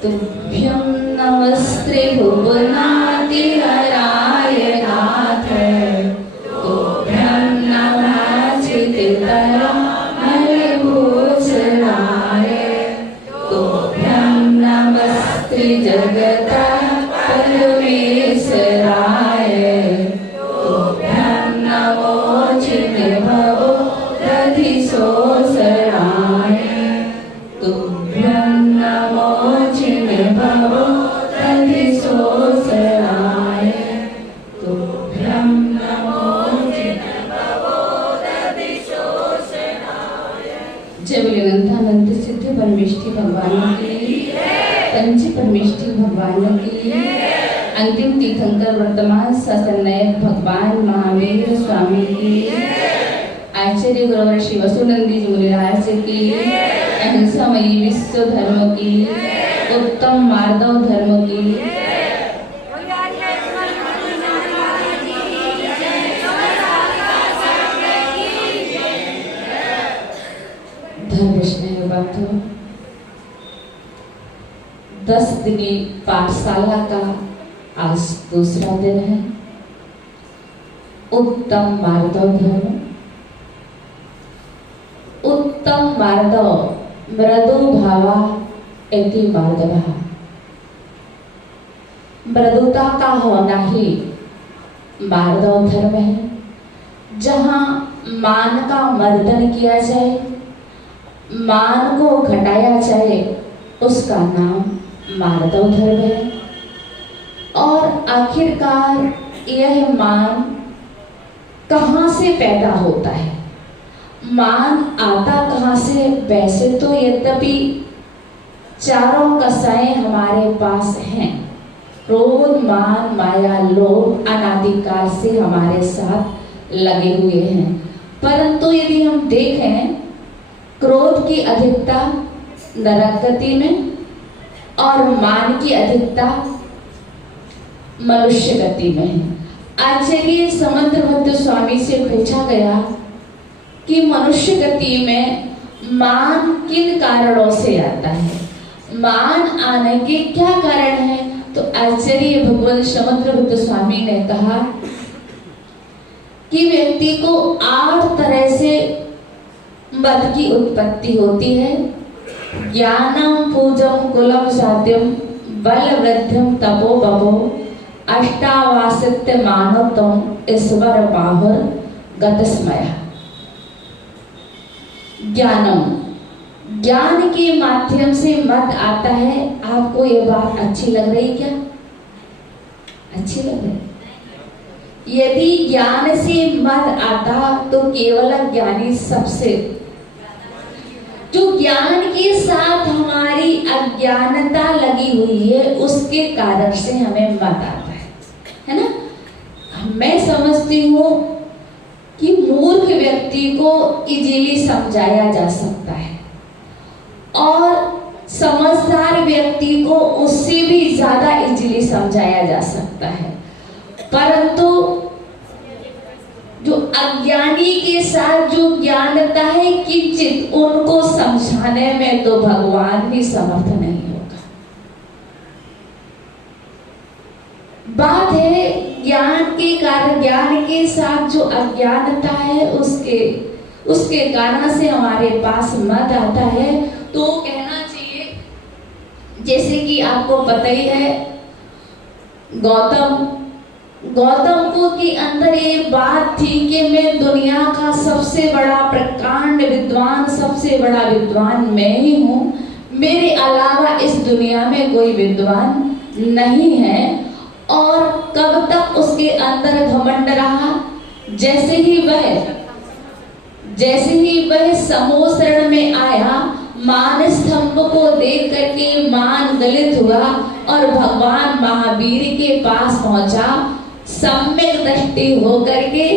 तुभ्यं नमस्ते भुवनादिहराय नाथ, तुभ्यं नमः चित्तरामभूषणाय, तुभ्यं नमस्ते जगतः परमेश्वराय, तुभ्यं नमो चिन्मयो दधिशोषणाय, तुभ्यं नमो चिन्मयो दधिशोषणाय, तुभ्यं नमो चिन्मयो दधिशोषणाय। जय बोले अनंत सिद्ध परमेष्ठी भगवान की, पंच परमेष्ठी भगवान की, अंतिम तीर्थंकर वर्तमान शासन नायक भगवान महावीर स्वामी की, आचार्य गुरुवर श्री वसुनंदी जी महाराज की, अहिंसामयी विश्व धर्म की, उत्तम माधव धर्म की, धर्म वैष्णव बातों 10 दिनी पाठशाला का आज दूसरा दिन है। उत्तम माधव धर्म, उत्तम माधव मृदु भावा इति माधव, मृदुता का होना ही माधव धर्म है। जहाँ मान का मर्दन किया जाए, मान को घटाया जाए, उसका नाम माधव धर्म है। और आखिरकार यह मान कहाँ से पैदा होता है, मान आता कहाँ से? वैसे तो यद्यपि चारों कसाएं हमारे पास हैं, क्रोध मान माया लोभ अनादिकाल से हमारे साथ लगे हुए हैं, परंतु यदि हम देखें क्रोध की अधिकता नरक गति में और मान की अधिकता मनुष्य गति में है। आचार्य समंतभद्र स्वामी से पूछा गया कि मनुष्य गति में मान किन कारणों से आता है, मान आने के क्या कारण है? तो आचार्य भगवान समंतभद्र स्वामी ने कहा कि व्यक्ति को 8 तरह से मद की उत्पत्ति होती है। ज्ञानम पूजम कुलम साध्यम बल वृद्धिम तपो बपो अष्टावासित्य मानवतम ईश्वर बाहुर गतस्मया। ज्ञानम, ज्ञान के माध्यम से मद आता है। आपको ये बात अच्छी लग रही क्या? अच्छी लग रही? यदि ज्ञान से मद आता तो केवल ज्ञानी सबसे, जो ज्ञान के साथ हमारी अज्ञानता लगी हुई है, उसके कारण से हमें मद आता है ना? मैं समझती हूँ कि मूर्ख व्यक्ति को इजीली समझाया जा सकता है और समझदार व्यक्ति को उससे भी ज्यादा इजीली समझाया जा सकता है, परंतु जो अज्ञानी के साथ जो ज्ञानता है किंचित, उनको समझाने में तो भगवान भी समर्थ नहीं होगा। बात है ज्ञान के कारण, ज्ञान के साथ जो अज्ञानता है उसके कारण से हमारे पास मद आता है। तो कहना चाहिए, जैसे कि आपको पता ही है गौतम को के अंदर ये बात थी कि मैं दुनिया का सबसे बड़ा प्रकांड विद्वान, सबसे बड़ा विद्वान मैं ही हूँ, मेरे अलावा इस दुनिया में कोई विद्वान नहीं है। और कब तक उसके अंदर घमंड रहा? जैसे ही वह जैसे ही वह समोसरण में आया, मान स्तंभ को देख करके मान गलित हुआ और भगवान महावीर के पास पहुंचा। सम्यक दृष्टि होकर के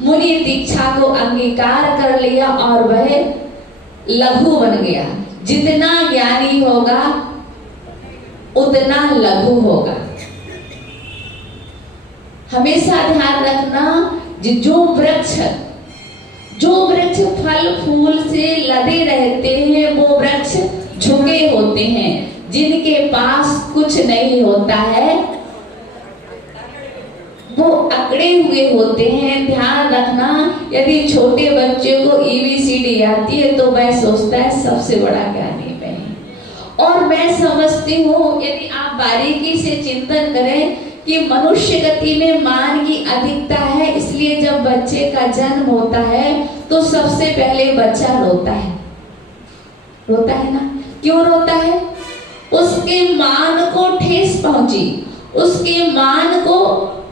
मुनि दीक्षा को अंगीकार कर लिया और वह लघु बन गया। जितना ज्ञानी होगा उतना लघु होगा। हमेशा ध्यान रखना, जो वृक्ष फल फूल से लदे रहते हैं वो वृक्ष झुके होते हैं। जिनके पास कुछ नहीं होता है वो अकड़े हुए होते हैं। ध्यान रखना, यदि छोटे बच्चे को ABCD आती है तो वह सोचता है सबसे बड़ा ज्ञानी मैं ही। और मैं समझती हूँ यदि आप बारीकी से चिंतन करें कि मनुष्य गति में मान की अधिकता है, इसलिए जब बच्चे का जन्म होता है तो सबसे पहले बच्चा रोता है। रोता है ना? क्यों रोता है? उसके मान को ठेस पहुंची, उसके मान को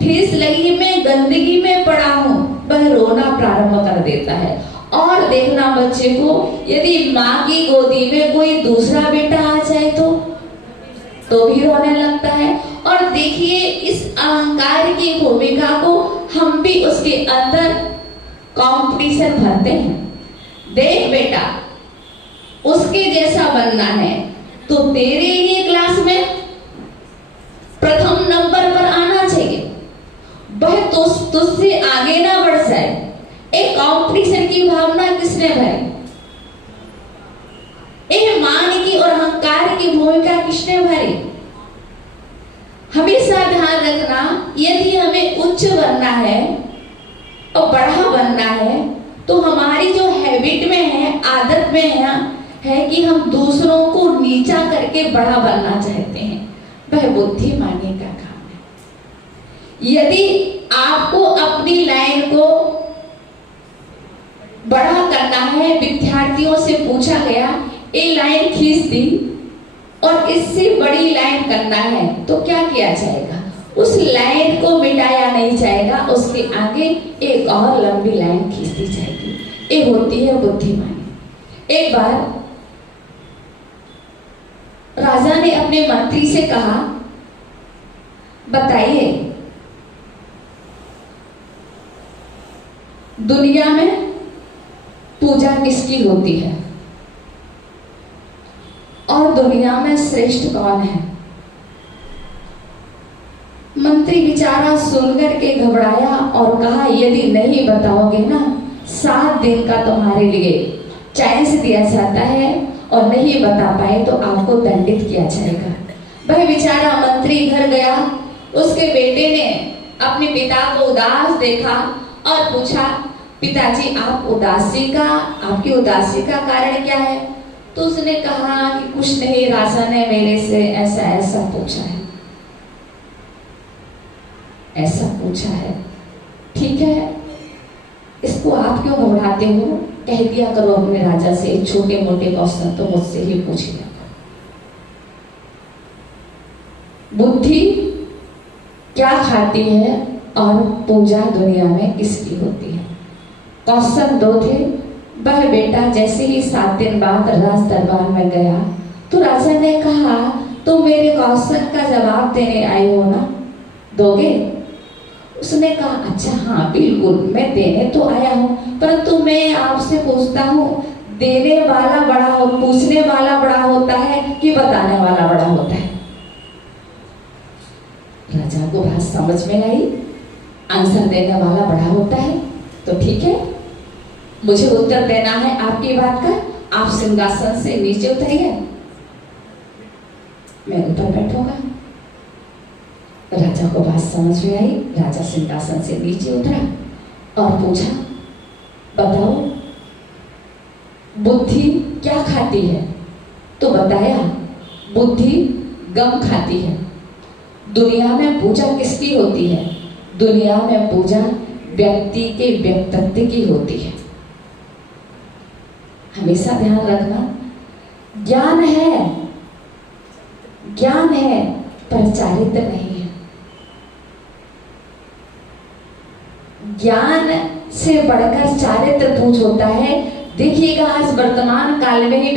ठेस लगी, मैं गंदगी में पड़ा हूं, वह रोना प्रारंभ कर देता है। और देखना बच्चे को, यदि माँ की गोदी में कोई दूसरा बेटा आ जाए तो भी रोने लगता है। और देखिए इस अहंकार की भूमिका को हम भी उसके अंदर कंपटीशन भरते हैं। देख बेटा, उसके जैसा बनना है तो तेरे लिए क्लास में प्रथम नंबर पर आना चाहिए, वह तुझसे आगे ना बढ़ जाए। एक कंपटीशन की भावना किसने भरी? एक मान की और अहंकार की भूमिका किसने भरी? हमेशा ध्यान रखना, यदि हमें उच्च बनना है और बड़ा बनना है तो हमारी जो हैबिट में है, आदत में है कि हम दूसरों को नीचा करके बड़ा बनना चाहते हैं। वह बुद्धिमानी का काम है। यदि आपको अपनी लाइन को बड़ा करना है, विद्यार्थियों से पूछा गया ये लाइन खींच दी और इससे बड़ी लाइन करना है तो क्या किया जाएगा? उस लाइन को मिटाया नहीं जाएगा, उसके आगे एक और लंबी लाइन खींच दी जाएगी। ये होती है बुद्धिमानी। एक बार राजा ने अपने मंत्री से कहा, बताइए दुनिया में पूजा किसकी होती है और दुनिया में श्रेष्ठ कौन है? मंत्री बेचारा सुनकर के घबराया और कहा, यदि नहीं बताओगे ना 7 दिन का तुम्हारे लिए चांस दिया जाता है और नहीं बता पाए तो आपको दंडित किया जाएगा। वह बेचारा मंत्री घर गया, उसके बेटे ने अपने पिता को उदास देखा और पूछा, पिताजी आपकी उदासी का कारण क्या है? तो उसने कहा कि कुछ नहीं, राजा ने मेरे से ऐसा ऐसा पूछा है, ऐसा पूछा है। ठीक है, इसको आप क्यों घबराते हो? कह दिया करो अपने राजा से, छोटे मोटे क्वेश्चन तो मुझसे ही पूछ लिया करो। बुद्धि क्या खाती है और पूजा दुनिया में किसकी होती है? क्वेश्चन 2 थे। वह बेटा जैसे ही 7 दिन बाद राज दरबार में गया तो राजा ने कहा, तुम मेरे क्वेश्चन का जवाब देने आए हो ना, दोगे? उसने कहा, अच्छा हाँ बिल्कुल, मैं देने तो आया हूँ, परंतु मैं आपसे पूछता हूँ, देने वाला बड़ा हो, पूछने वाला बड़ा होता है कि बताने वाला बड़ा होता है? राजा को बात समझ में आई, आंसर देने वाला बड़ा होता है। तो ठीक है, मुझे उत्तर देना है आपकी बात का। आप सिंहासन से नीचे उतरिए, मैं ऊपर बैठूंगा। राजा को बात समझ में आई, राजा सिंहासन से नीचे उतरा और पूछा, बताओ बुद्धि क्या खाती है? तो बताया, बुद्धि गम खाती है। दुनिया में पूजा किसकी होती है? दुनिया में पूजा व्यक्ति के व्यक्तित्व की होती है। हमेशा ध्यान रखना, ज्ञान है पर चारित्र नहीं है। ज्ञान से बढ़कर चारित्र पूज होता है। देखिएगा आज वर्तमान काल में ही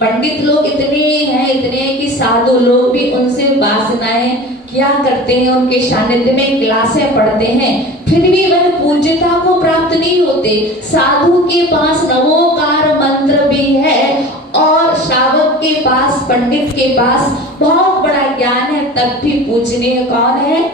पंडित लोग इतने हैं कि साधु लोग भी उनसे वासनाएं क्या करते हैं, उनके सानिध्य में क्लासें पढ़ते हैं, फिर भी वह पूज्यता को प्राप्त नहीं होते। साधु के पास नवोकार मंत्र भी है और श्रावक के पास, पंडित के पास बहुत बड़ा ज्ञान है, तब भी पूजनीय कौन है?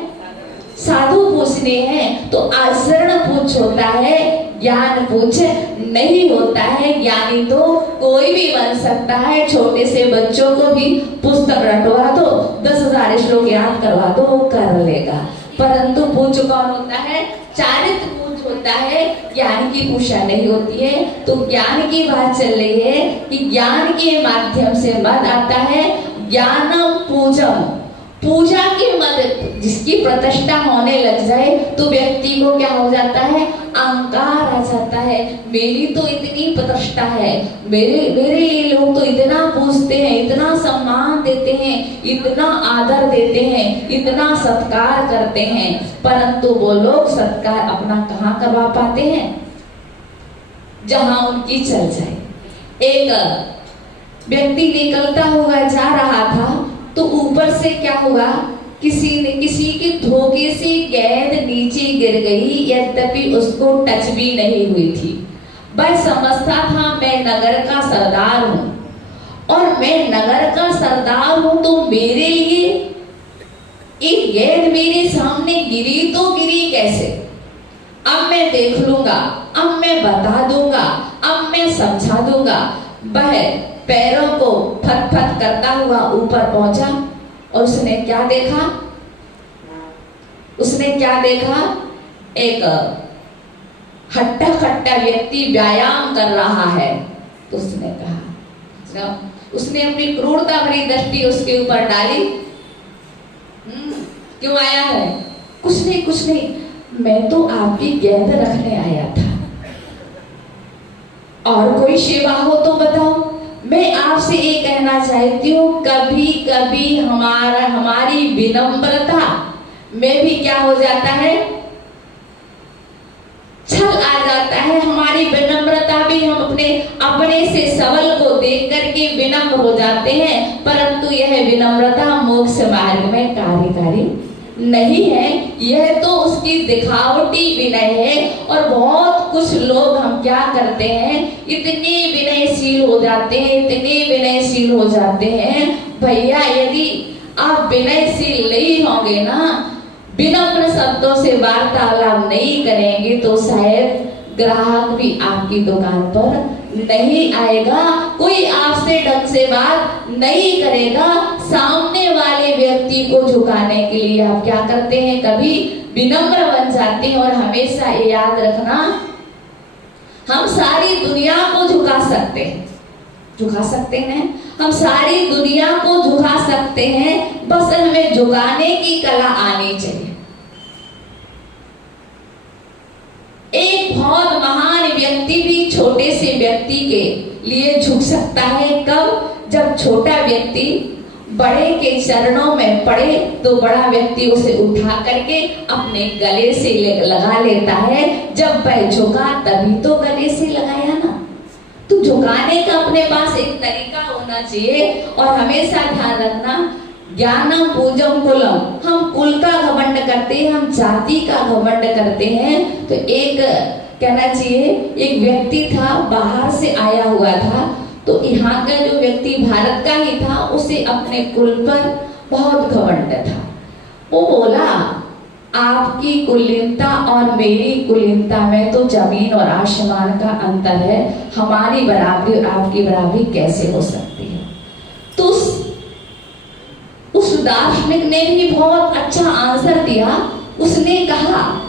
साधु पूजनीय है। तो आचरण पूज होता है, ज्ञान पूज नहीं होता है। ज्ञानी तो कोई भी बन सकता है, छोटे से बच्चों को भी पुस्तक रटवा दो, 10,000 श्लोक याद करवा दो, वो कर लेगा। परंतु पूज कौन होता है? चारित्र पूज होता है, ज्ञान की पूजा नहीं होती है। तो ज्ञान की बात चल रही है कि ज्ञान के माध्यम से मद आता है। ज्ञानम पूजम, पूजा के मद जिसकी प्रतिष्ठा होने लग जाए तो व्यक्ति को क्या हो जाता है? अहंकार आ जाता है। मेरी तो इतनी प्रतिष्ठा है, मेरे लिए लोग तो इतना पूछते हैं, इतना सम्मान देते हैं, इतना आदर देते हैं, इतना सत्कार करते हैं, परंतु वो लोग सत्कार अपना कहाँ करवा पाते हैं? जहां उनकी चल जाए। एक व्यक्ति निकलता हुआ जा रहा था तो ऊपर से क्या हुआ, किसी के धोखे से गेंद नीचे गिर गई, यद्यपि उसको टच भी नहीं हुई थी। वह समझता था मैं नगर का सरदार हूं और मैं नगर का सरदार हूं तो मेरे लिए एक गेंद मेरे सामने गिरी तो गिरी कैसे? अब मैं देख लूंगा, अब मैं बता दूंगा, अब मैं समझा दूंगा। वह पैरों को फट-फट करता हुआ ऊपर पहुंचा और उसने क्या देखा? एक हट्टा-कट्टा व्यक्ति व्यायाम कर रहा है। तो उसने कहा, उसने अपनी क्रूरता भरी दृष्टि उसके ऊपर डाली। क्यों आया है? कुछ नहीं, मैं तो आपकी गेंद रखने आया था। और कोई सेवा हो तो बताओ। मैं आपसे ये कहना चाहती हूँ, कभी कभी हमारी विनम्रता में भी क्या हो जाता है? छल आ जाता है। हमारी विनम्रता भी, हम अपने से सबल को देख करके विनम्र हो जाते हैं, परंतु यह विनम्रता मोक्ष मार्ग में कार्यकारी नहीं है। यह तो उसकी दिखावटी विनय है। और बहुत कुछ लोग हम क्या करते हैं, इतने विनयशील हो जाते हैं। भैया यदि आप विनयशील नहीं होंगे ना, विनम्र शब्दों से वार्तालाप नहीं करेंगे तो शायद ग्राहक भी आपकी दुकान पर नहीं आएगा, कोई आपसे ढंग से बात नहीं करेगा। सामने वाले व्यक्ति को झुकाने के लिए आप क्या करते हैं? कभी विनम्र बन जाते हैं। और हमेशा ये याद रखना, हम सारी दुनिया को झुका सकते हैं, हम सारी दुनिया को झुका सकते हैं, बस हमें झुकाने की कला आनी चाहिए। एक बहुत महान व्यक्ति भी छोटे से व्यक्ति के लिए झुक सकता है। कब? जब छोटा व्यक्ति बड़े के चरणों में पड़े तो बड़ा व्यक्ति उसे उठा करके अपने गले से लगा लेता है। जब वह झुका तभी तो गले से लगाया ना। तो झुकाने का अपने पास एक तरीका होना चाहिए। और हमेशा ध्यान रखना, ज्ञानम पूजम कुलम, हम कुल का घमंड करते हैं, हम जाति का घमंड करते हैं। तो एक कहना चाहिए, एक व्यक्ति था, बाहर से आया हुआ था, तो यहाँ का जो व्यक्ति भारत का ही था, उसे अपने कुल पर बहुत घमंड था। वो बोला, आपकी कुलीनता और मेरी कुलीनता में तो जमीन और आसमान का अंतर है, हमारी बराबरी और आपकी बराबरी कैसे हो सकती है? तो उस दार्शनिक ने भी बहुत अच्छा आंसर दिया। उसने कहा,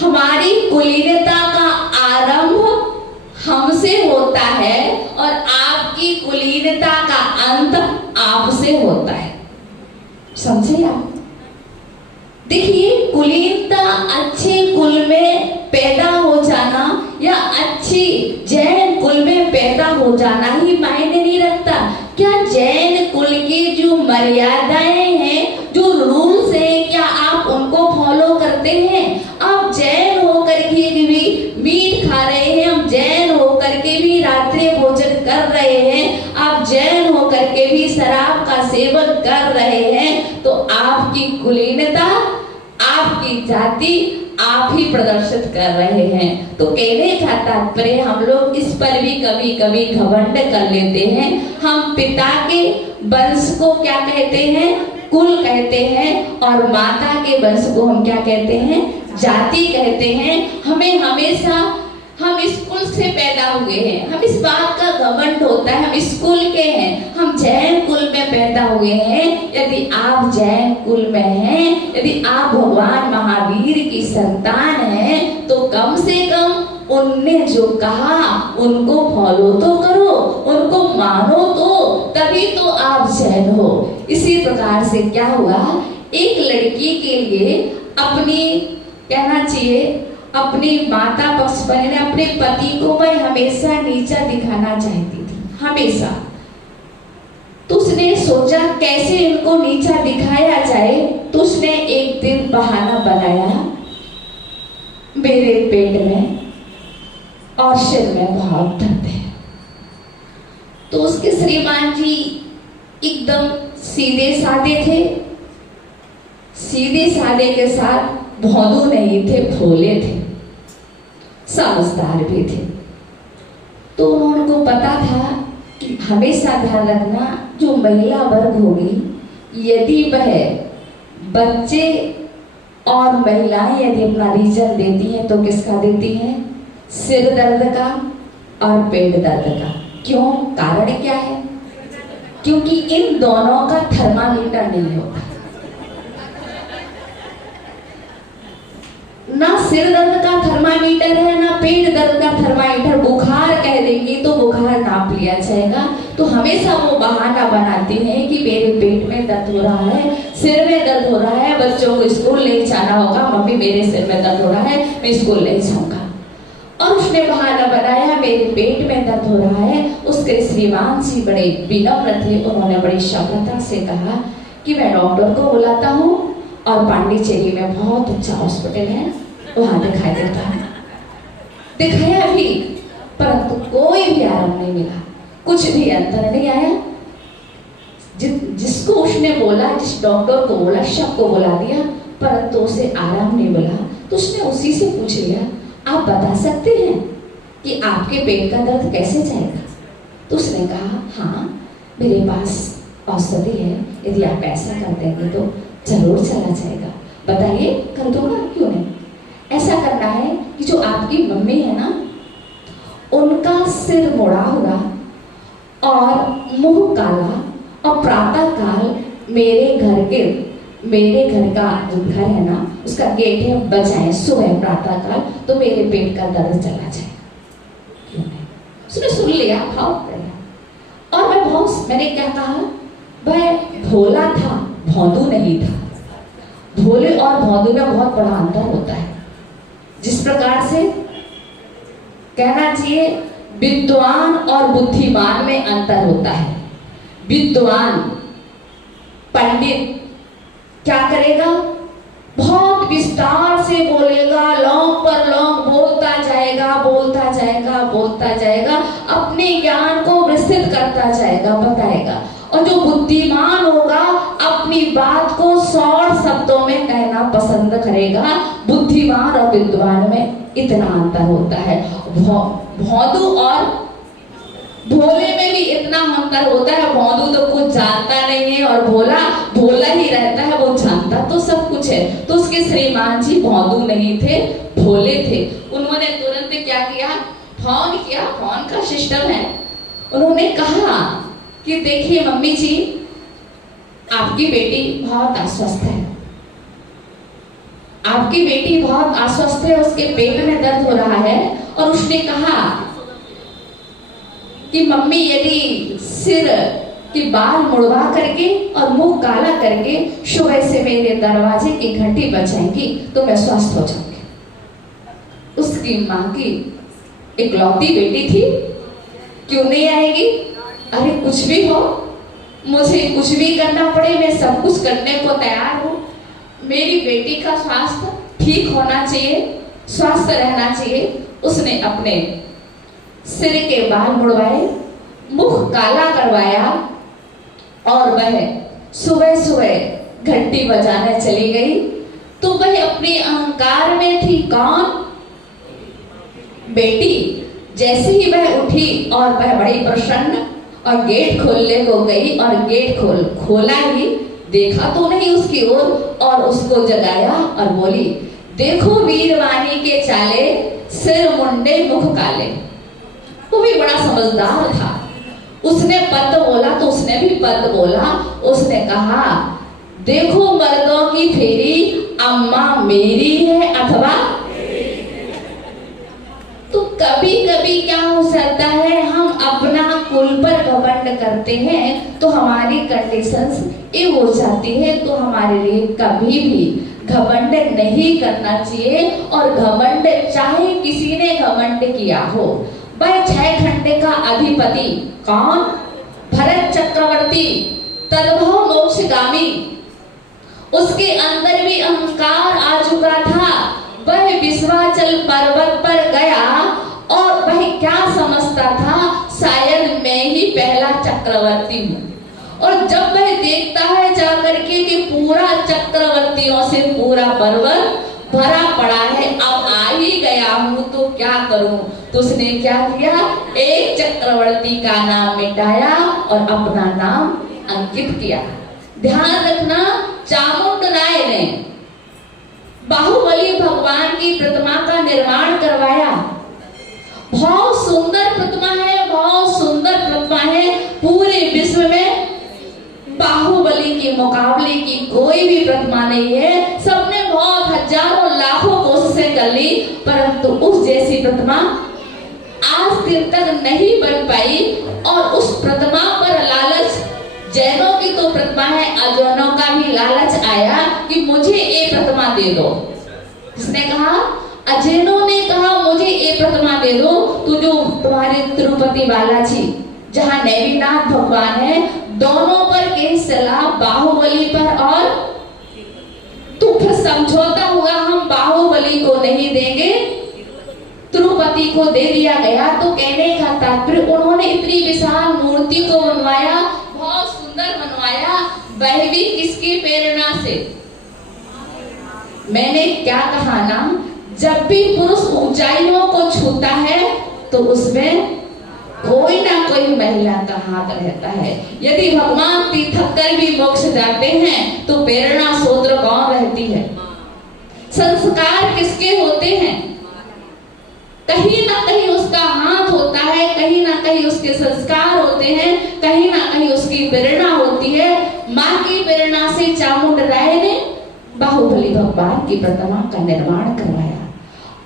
हमारी कुलीनता का आरंभ हमसे होता है और आपकी कुलीनता का अंत आपसे होता है। समझे आप? देखिए, कुलीनता अच्छे कुल में पैदा हो जाना या अच्छी जैन कुल में पैदा हो जाना ही मायने नहीं रखता। क्या जैन कुल की जो मर्यादाएं हैं, जो रूल्स हैं, क्या आप उनको फॉलो करते हैं? आप जैन होकर के भी कर रहे हैं, आप जैन होकर के भी शराब का सेवन कर रहे हैं, तो आपकी कुलीनता, आपकी जाति आप ही प्रदर्शित कर रहे हैं। तो कहने का तात्पर्य, हम लोग इस पर भी कभी कभी घमंड कर लेते हैं। हम पिता के वंश को क्या कहते हैं? कुल कहते हैं, और माता के वंश को हम क्या कहते हैं? जाति कहते हैं। हमें हमेशा, हम इस कुल से पैदा हुए हैं, हम इस बात का घमंड होता है, हम इस कुल के हैं, हम जैन कुल में पैदा हुए हैं। यदि आप जैन कुल में हैं, यदि आप भगवान महावीर की संतान हैं, तो कम से कम उनने जो कहा उनको फॉलो तो करो, उनको मानो तो, तभी तो आप जैन हो। इसी प्रकार से क्या हुआ, एक लड़की के लिए अपनी, कहना चाहिए अपनी माता पक्ष पर, अपने पति को मैं हमेशा नीचा दिखाना चाहती थी, हमेशा। तो उसने सोचा कैसे इनको नीचा दिखाया जाए, तो उसने एक दिन बहाना बनाया, मेरे पेट में और सिर में बहुत दर्द है। तो उसके श्रीमान जी एकदम सीधे साधे थे, सीधे साधे के साथ भौंदू नहीं थे, भोले थे, समझदार भी थे। तो उनको पता था कि हमेशा ध्यान रखना, जो महिला वर्ग होगी, यदि वह बच्चे और महिलाएं यदि अपना रीजन देती हैं, तो किसका देती हैं? सिर दर्द का और पेट दर्द का। क्यों? कारण क्या है? क्योंकि इन दोनों का थर्मामीटर नहीं होता, ना सिर दर्द का थर्मामीटर है, ना पेट दर्द का थर्मामीटर। बुखार कह देंगी तो बुखार नाप लिया जाएगा। तो हमेशा वो बहाना बनाती हैं कि मेरे पेट में दर्द हो रहा है, सिर में दर्द हो रहा है, बच्चों को स्कूल ले जाना होगा, मम्मी मेरे सिर में दर्द हो रहा है, मैं स्कूल ले जाऊंगा। और उसने बहाना बनाया मेरे पेट में दर्द हो रहा है। उसके श्रीमान जी बड़े विनम्र थे, उन्होंने बड़ी सभ्यता से कहा कि मैं डॉक्टर को बुलाता हूँ और पांडिचेरी में बहुत अच्छा हॉस्पिटल है, वहां दिखाई देता है। दिखाया भी, परंतु कोई भी आराम नहीं मिला, कुछ भी अंतर नहीं आया। जिसको उसने बोला, जिस डॉक्टर को बोला, सबको बुला दिया, परंतु उसे आराम नहीं मिला। तो उसने उसी से पूछ लिया, आप बता सकते हैं कि आपके पेट का दर्द कैसे जाएगा? तो उसने कहा, हाँ मेरे पास औषधि है, यदि आप ऐसा कर देंगे तो जरूर चला जाएगा। बताइए, कर दूंगा, क्यों नहीं। ऐसा करना है कि जो आपकी मम्मी है ना, उनका सिर मुड़ा हुआ और मुंह काला, और प्रातः काल मेरे घर का जो घर है ना, उसका गेट है, बजाए सुबह प्रातः काल, तो मेरे पेट का दर्द चला जाएगा। क्यों नहीं? उसने सुन लिया, भाव किया। और मैंने क्या कहा, वह भोला था, भौंदू नहीं था। भोले और भौंदू में बहुत बड़ा अंतर होता है। जिस प्रकार से कहना चाहिए विद्वान और बुद्धिमान में अंतर होता है। विद्वान पंडित क्या करेगा, बहुत विस्तार से बोलेगा, लौंग पर लौंग बोलता जाएगा, अपने ज्ञान को विस्तृत करता जाएगा, बताएगा। और जो बुद्धिमान होगा अपनी बात को शॉर्ट शब्दों में कहना पसंद करेगा। बुद्धिमान और विद्वान में इतना अंतर होता है। भौंदू और भोले में भी इतना अंतर होता है। भौंदू तो कुछ जानता नहीं है और भोला भोला ही रहता है, वो जानता तो सब कुछ है। तो उसके श्रीमान जी भौंदू नहीं थे, भोले थे। उन्होंने तुरंत क्या किया, फोन किया, फोन का सिस्टम है। उन्होंने कहा कि देखिए मम्मी जी, आपकी बेटी बहुत अस्वस्थ है, आपकी बेटी बहुत अस्वस्थ है, उसके पेट में दर्द हो रहा है। और उसने कहा कि मम्मी यदि सिर के बाल मुड़वा करके और मुंह काला करके सुबह से मेरे दरवाजे की घंटी बजाएंगी तो मैं स्वस्थ हो जाऊंगी। उसकी माँ की इकलौती बेटी थी, क्यों नहीं आएगी? अरे कुछ भी हो, मुझे कुछ भी करना पड़े, मैं सब कुछ करने को तैयार हूँ। मेरी बेटी का स्वास्थ्य ठीक होना चाहिए, स्वस्थ रहना चाहिए। उसने अपने सिर के बाल मुड़वाए मुख काला करवाया और वह सुबह सुबह घंटी बजाने चली गई। तो वह अपने अहंकार में थी कौन? बेटी। जैसे ही वह उठी और वह बड़ी प्रसन्न और गेट खोलने को गई और गेट खोला ही, देखा तो नहीं उसकी ओर और उसको जगाया और बोली, देखो वीरवानी के चाले, सिर मुंडे मुख काले। वो भी बड़ा समझदार था। उसने पद बोला तो उसने भी पद बोला। उसने कहा, देखो मर्दों की फेरी, अम्मा मेरी है अथवा। तो कभी कभी क्या हो सकता है, हम अपना कुल पर घमंड करते हैं तो हमारी कंडीशंस ये हो जाती है। तो हमारे लिए कभी भी घमंड नहीं करना चाहिए। और घमंड चाहे किसी ने घमंड किया हो, वह 6 खंडे का अधिपति कौन? भरत चक्रवर्ती, तद्भव मोक्षगामी। उसके अंदर भी अहंकार आ चुका था। वह विश्वाचल पर्वत पर गया और वह क्या समझता था, शायद मैं ही पहला चक्रवर्ती हूँ। और जब वह देखता है जाकर के पूरा चक्रवर्तियों से पूरा पर्वत भरा पड़ा है, अब आ ही गया हूँ तो क्या करूँ। तो उसने क्या किया, एक चक्रवर्ती का नाम मिटाया और अपना नाम अंकित किया। ध्यान रखना, चामुंड राय ने बाहुबली भगवान की प्रतिमा का निर्माण करवाया। बहुत सुंदर प्रतिमा है, बहुत सुंदर प्रतिमा है। पूरे विश्व में बाहुबली के मुकाबले की कोई भी प्रतिमा नहीं है। सबने बहुत हजारों लाखों कोशिशें कर ली, परंतु उस जैसी प्रतिमा आज दिन तक नहीं बन पाई। और उस प्रतिमा पर लालच, जैनों की तो प्रतिमा है, अजैनों का भी लालच आया कि मुझे ये प्रतिमा दे दो। किसने कहा? अजैनों ने कहा मुझे ये प्रतिमा दे दो। तो जो तुम्हारे तिरुपति बालाजी, जहाँ नैमिनाथ भगवान है, दोनों पर केस चला, बाहुबली पर। और तो फिर समझौता हुआ, हम बाहुबली को नहीं देंगे, तिरुपति को दे दिया गया। तो कहने का तात्पर्य, उन्होंने इतनी विशाल मूर्ति को बनवाया, बहुत सुंदर बनवाया, वह भी किसकी प्रेरणा से? मैंने क्या कहा ना, जब भी पुरुष ऊंचाइयों को छूता है तो उसमें कोई ना कोई महिला का हाथ रहता है। यदि भगवान तीर्थंकर भी मोक्ष जाते हैं तो प्रेरणा स्रोत कौन रहती है? संस्कार किसके होते हैं? कहीं ना कहीं उसका हाथ होता है, कहीं ना कहीं उसके संस्कार होते हैं, कहीं ना कहीं उसकी प्रेरणा होती है। माँ की प्रेरणा से चामुंड राय ने बाहुबली भगवान की प्रतिमा का निर्माण करवाया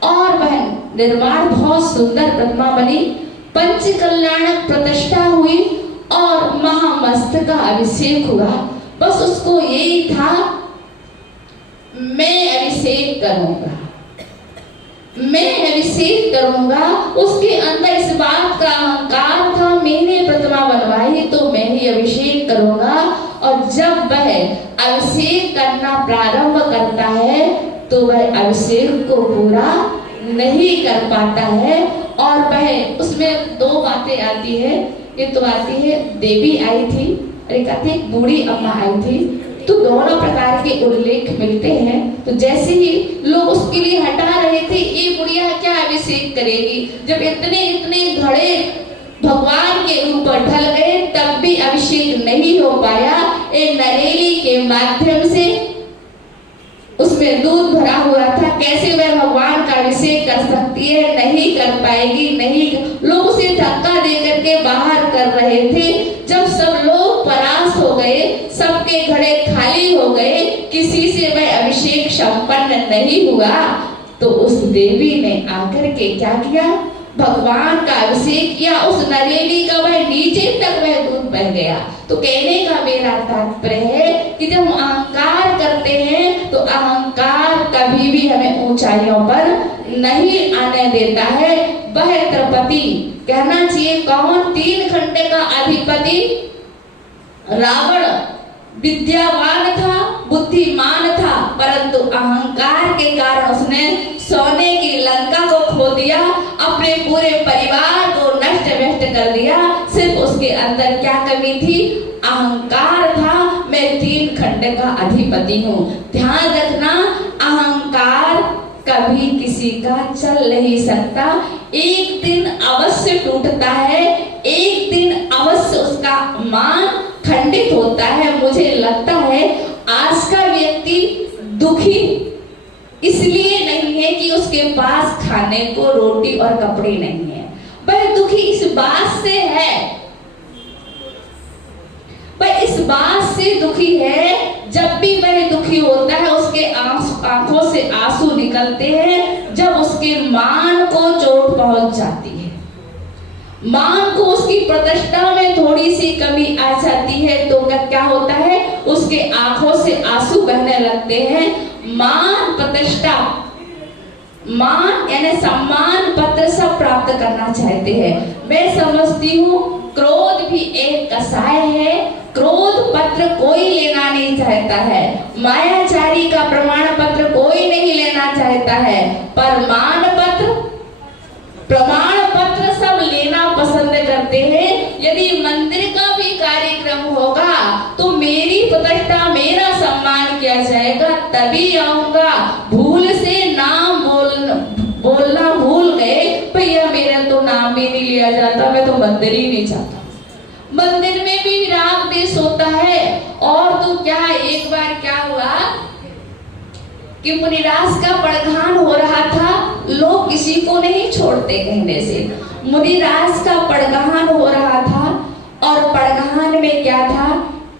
और वह निर्माण बहुत सुंदर प्रतिमा बनी। पंचकल्याणक प्रतिष्ठा हुई और महामस्तक का अभिषेक हुआ। बस उसको यही था, मैं अभिषेक करूंगा, मैं अभिषेक करूंगा। उसके अंदर इस बात का अहंकार था, मैंने प्रतिमा बनवाई तो मैं ही अभिषेक करूंगा। और जब वह अभिषेक करना प्रारंभ करता है तो वह अभिषेक को पूरा नहीं कर पाता है। और वह उसमें 2 बातें आती है। ये तो आती है, देवी आई थी और एक आती है बूढ़ी अम्मा आई थी। तो दोनों प्रकार के उल्लेख मिलते हैं। तो जैसे ही लोग उसके लिए हटा रहे थे, ये बुढ़िया क्या अभिषेक करेगी, जब इतने इतने घड़े भगवान के ऊपर ढल गए तब भी अभिषेक नहीं हो पाया। एक नरेली के माध्यम से उसमें दूध भरा हुआ था, कैसे वह भगवान का अभिषेक कर सकती है? नहीं कर पाएगी, नहीं। लोग उसे धक्का दे करके बाहर कर रहे थे। जब सब लोग परास्त हो गए, सबके घड़े खाली हो गए, किसी से वह अभिषेक संपन्न नहीं हुआ, तो उस देवी ने आकर के क्या किया? भगवान का अभिषेक किया। उस नरेली का वह नीचे तक वह दूध बह गया। तो कहने का मेरा तात्पर्य है कि जब हम अहंकार करते हैं तो अहंकार कभी भी हमें ऊंचाइयों पर नहीं आने देता है। वह तिरुपति कहना चाहिए कौन? 3 खंडे का अधिपति रावण विद्यावान था, बुद्धिमान था, परंतु अहंकार के कारण उसने सोने की लंका को खो दिया, अपने पूरे परिवार को नष्ट व्यस्त कर दिया। सिर्फ उस अंदर क्या कमी थी? अहंकार था। मैं 3 खंड का अधिपति हूँ। ध्यान रखना, अहंकार कभी किसी का चल नहीं सकता। एक दिन अवश्य टूटता है, एक दिन अवश्य उसका मान खंडित होता है। मुझे लगता है आज का व्यक्ति दुखी इसलिए नहीं है कि उसके पास खाने को रोटी और कपड़े नहीं है, वह दुखी इस बात से है, वह इस बात से दुखी है, जब भी वह दुखी होता है उसके आंखों से आंसू निकलते हैं जब उसके मान को चोट पहुंच जाती है, मान को उसकी प्रतिष्ठा में थोड़ी सी कमी आ जाती है तो क्या होता है? उसके आंखों से आंसू बहने लगते हैं। मान प्रतिष्ठा, मान यानी सम्मान पत्र सब प्राप्त करना चाहते हैं। मैं समझती हूँ क्रोध भी एक कसाय है। क्रोध पत्र कोई लेना नहीं चाहता है, मायाचारी का प्रमाण पत्र कोई नहीं लेना चाहता है, पर मान पत्र प्रमाण पत्र सब लेना पसंद करते हैं। यदि मंदिर का भी कार्यक्रम होगा तो मेरी प्रतिष्ठा, मेरा सम्मान किया जाएगा तभी आऊंगा। भूल से नाम बोलना भूल गए, भैया मेरा तो नाम भी नहीं लिया जाता, मैं तो मंदिर ही नहीं जाता। मंदिर में भी राग देश होता है। और तो क्या, एक बार क्या हुआ कि मुनिराज का पड़घान हो रहा था, लोग किसी को नहीं छोड़ते कहने से। मुनिराज का पड़घान हो रहा था और पड़घान में क्या था?